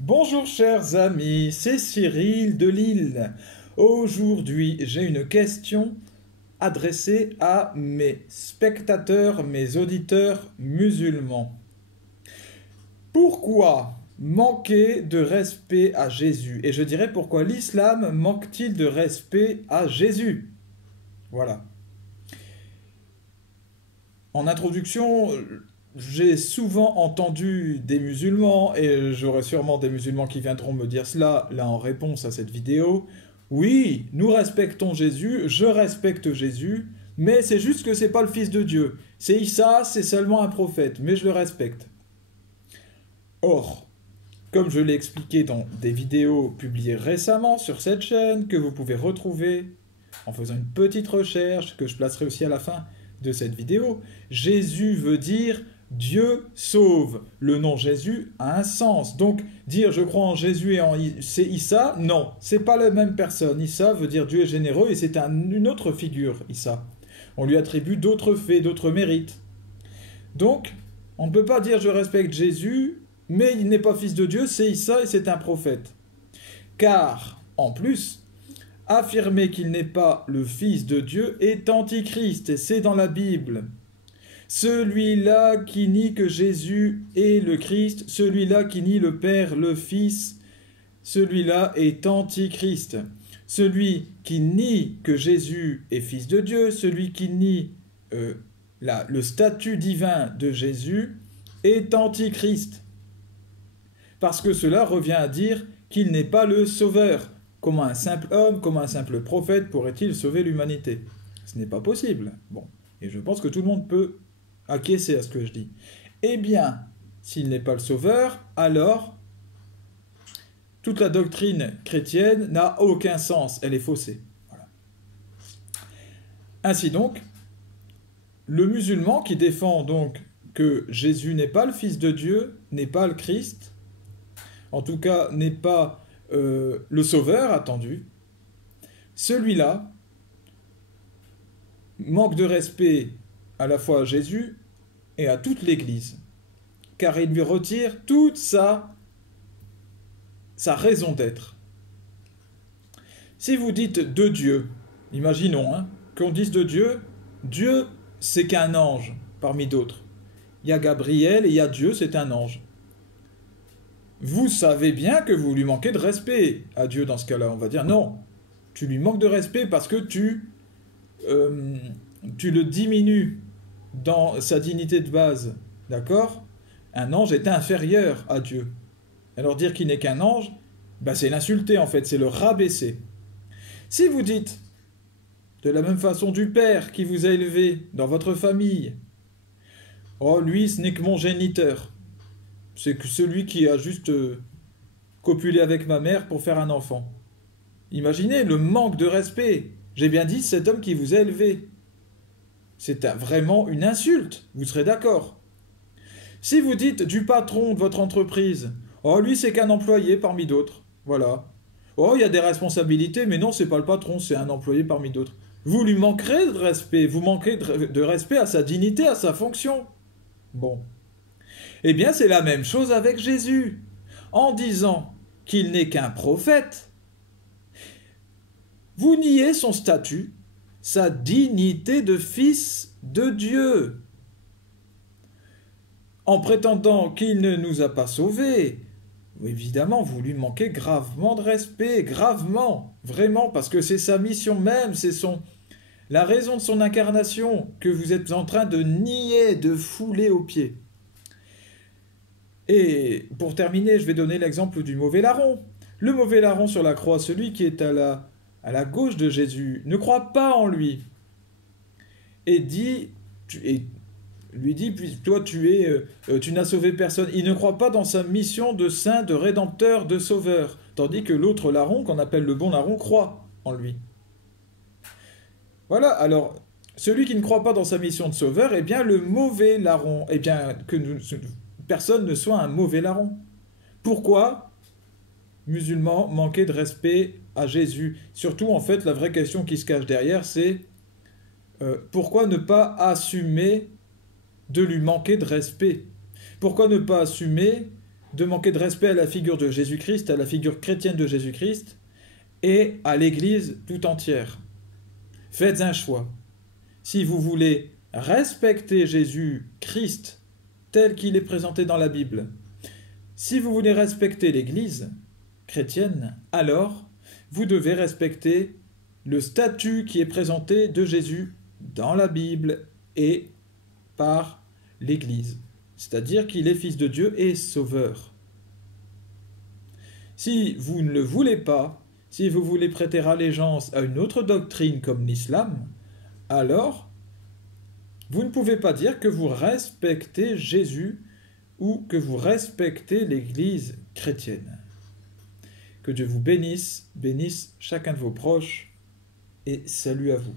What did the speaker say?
Bonjour chers amis, c'est Cyril de Lille. Aujourd'hui, j'ai une question adressée à mes spectateurs, mes auditeurs musulmans. Pourquoi manquer de respect à Jésus? Et je dirais pourquoi l'islam manque-t-il de respect à Jésus? Voilà. En introduction, j'ai souvent entendu des musulmans, et j'aurai sûrement des musulmans qui viendront me dire cela, là en réponse à cette vidéo. Oui, nous respectons Jésus, je respecte Jésus, mais c'est juste que c'est pas le Fils de Dieu. C'est Issa, c'est seulement un prophète, mais je le respecte. Or, comme je l'ai expliqué dans des vidéos publiées récemment sur cette chaîne, que vous pouvez retrouver en faisant une petite recherche, que je placerai aussi à la fin de cette vidéo, Jésus veut dire Dieu sauve. Le nom Jésus a un sens. Donc, dire je crois en Jésus et c'est Issa, non, c'est pas la même personne. Issa veut dire Dieu est généreux et c'est une autre figure, Issa. On lui attribue d'autres faits, d'autres mérites. Donc, on ne peut pas dire je respecte Jésus, mais il n'est pas fils de Dieu, c'est Issa et c'est un prophète. Car, en plus, affirmer qu'il n'est pas le Fils de Dieu est antichrist, et c'est dans la Bible. Celui-là qui nie que Jésus est le Christ, celui-là qui nie le Père, le Fils, celui-là est antichrist. Celui qui nie que Jésus est Fils de Dieu, celui qui nie le statut divin de Jésus, est antichrist. Parce que cela revient à dire qu'il n'est pas le sauveur. Comment un simple homme, comment un simple prophète pourrait-il sauver l'humanité? Ce n'est pas possible. Bon, et je pense que tout le monde peut acquiescer à ce que je dis. Eh bien, s'il n'est pas le sauveur, alors toute la doctrine chrétienne n'a aucun sens, elle est faussée. Voilà. Ainsi donc, le musulman qui défend donc que Jésus n'est pas le Fils de Dieu, n'est pas le Christ, en tout cas n'est pas le sauveur attendu, celui-là manque de respect à la fois à Jésus et à toute l'Église, car il lui retire toute sa raison d'être. Si vous dites de Dieu, imaginons qu'on dise de Dieu, Dieu c'est qu'un ange parmi d'autres. Il y a Gabriel et il y a Dieu, c'est un ange. Vous savez bien que vous lui manquez de respect à Dieu dans ce cas-là. On va dire non, tu lui manques de respect parce que tu le diminues dans sa dignité de base. D'accord? Un ange est inférieur à Dieu. Alors dire qu'il n'est qu'un ange, c'est l'insulter en fait, c'est le rabaisser. Si vous dites, de la même façon du père qui vous a élevé dans votre famille, oh lui ce n'est que mon géniteur. C'est que celui qui a juste copulé avec ma mère pour faire un enfant. Imaginez le manque de respect. J'ai bien dit cet homme qui vous a élevé. C'est vraiment une insulte, vous serez d'accord. Si vous dites du patron de votre entreprise, oh lui c'est qu'un employé parmi d'autres, voilà. Oh il y a des responsabilités, mais non c'est pas le patron, c'est un employé parmi d'autres. Vous lui manquerez de respect, vous manquez de respect à sa dignité, à sa fonction. Bon. Eh bien, c'est la même chose avec Jésus. En disant qu'il n'est qu'un prophète, vous niez son statut, sa dignité de fils de Dieu. En prétendant qu'il ne nous a pas sauvés, évidemment, vous lui manquez gravement de respect, gravement, vraiment, parce que c'est sa mission même, c'est la raison de son incarnation que vous êtes en train de nier, de fouler aux pieds. Et pour terminer, je vais donner l'exemple du mauvais larron. Le mauvais larron sur la croix, celui qui est à la gauche de Jésus, ne croit pas en lui. Et lui dit, puis toi tu n'as sauvé personne. Il ne croit pas dans sa mission de saint, de rédempteur, de sauveur. Tandis que l'autre larron, qu'on appelle le bon larron, croit en lui. Voilà, alors, celui qui ne croit pas dans sa mission de sauveur, eh bien le mauvais larron, eh bien personne ne soit un mauvais larron. Pourquoi, musulmans, manquer de respect à Jésus? Surtout, en fait, la vraie question qui se cache derrière, c'est pourquoi ne pas assumer de lui manquer de respect? Pourquoi ne pas assumer de manquer de respect à la figure de Jésus-Christ, à la figure chrétienne de Jésus-Christ, et à l'Église tout entière. Faites un choix. Si vous voulez respecter Jésus-Christ tel qu'il est présenté dans la Bible, si vous voulez respecter l'Église chrétienne, alors vous devez respecter le statut qui est présenté de Jésus dans la Bible et par l'Église, c'est-à-dire qu'il est Fils de Dieu et Sauveur. Si vous ne le voulez pas, si vous voulez prêter allégeance à une autre doctrine comme l'islam, alors vous ne pouvez pas dire que vous respectez Jésus ou que vous respectez l'Église chrétienne. Que Dieu vous bénisse, bénisse chacun de vos proches, et salut à vous.